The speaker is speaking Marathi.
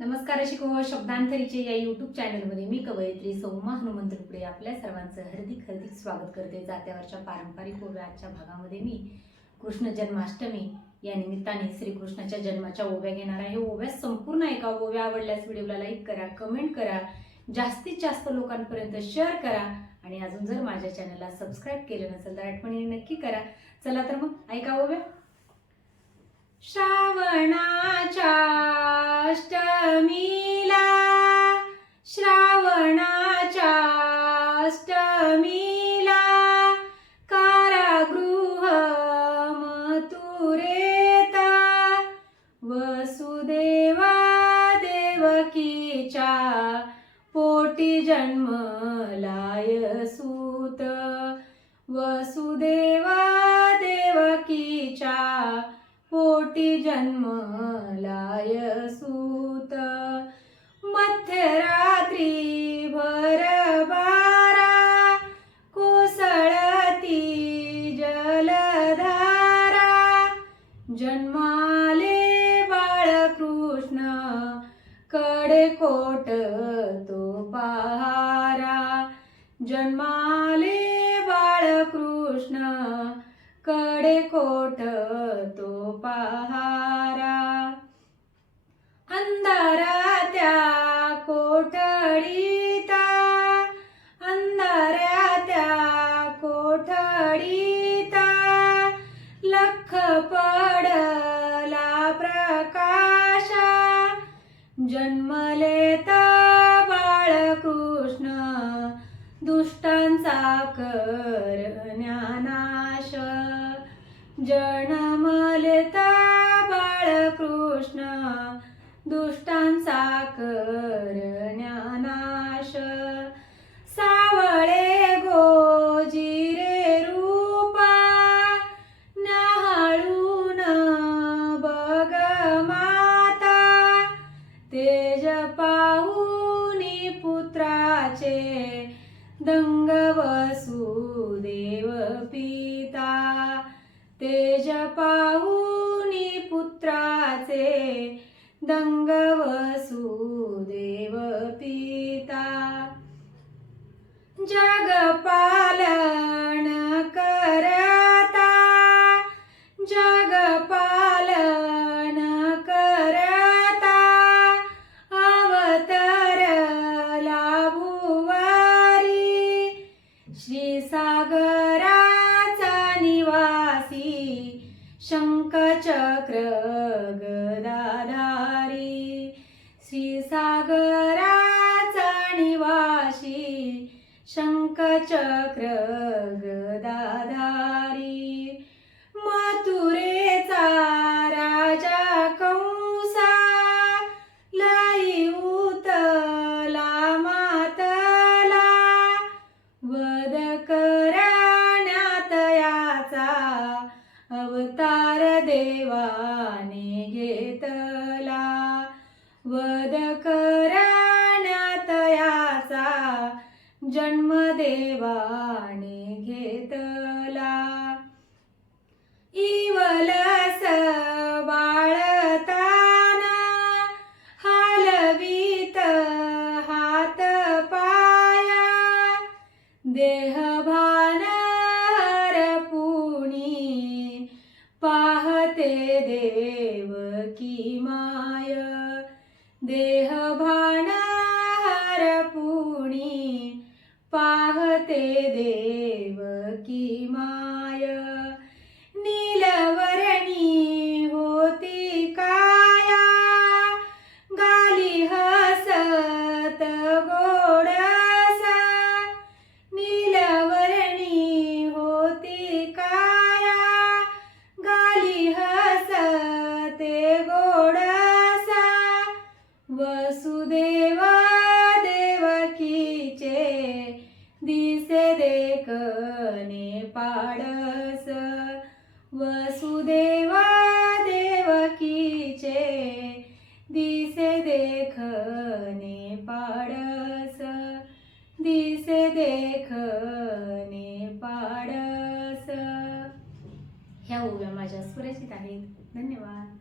नमस्कार अशी शब्दांतरीचे या यूट्यूब चॅनलमध्ये मी कवयित्री सौमा हनुमंत रुपडे आपल्या सर्वांचं हार्दिक हार्दिक स्वागत करते. जात्यावरच्या पारंपरिक ओव्या आजच्या भागामध्ये मी कृष्ण जन्माष्टमी या निमित्ताने श्रीकृष्णाच्या जन्माच्या ओव्या घेणार आहे. ओव्या संपूर्ण ऐका ओव्या आवडल्यास व्हिडिओला लाईक करा कमेंट करा जास्तीत जास्त लोकांपर्यंत शेअर करा आणि अजून जर माझ्या चॅनलला सबस्क्राईब केलं नसेल तर आठवणीने नक्की करा. चला तर मग ऐका ओव्या. श्रावण देवकीच्या पोटी जन्मलाय सूत. वसुदेवा देवकीच्या पोटी जन्मलाय सूत. मध्यरात्री खोट तो पहारा. जन्माले बाळकृष्णकडे कोट तो पहारा. अंधारा त्या कोठडीता अंधाऱ्या त्या कोठडीता. लख पडला प्रकाशा जन्मले बाळकृष्ण दुष्टांचा कर ज्ञानाश जन्मले बाळकृष्ण दुष्ट दंग वसुदेव पिता तेज पाहुनी पुत्राचे दंग वसुदेव पिता. जग गगनाधारी. श्रीसागराचा निवाशी शंखचक्र अवतार देवाने घेतला. वध करण्यात जन्म देवाने घेतला. इवलस वसुदेवा देवकीचे दिसे देखने पाडस. वसुदेवा देवकीचे दिसे देखने पाडस. दिसे देखने पाडस. ह्या उभ्या माझ्या सुरक्षित आहेत. धन्यवाद.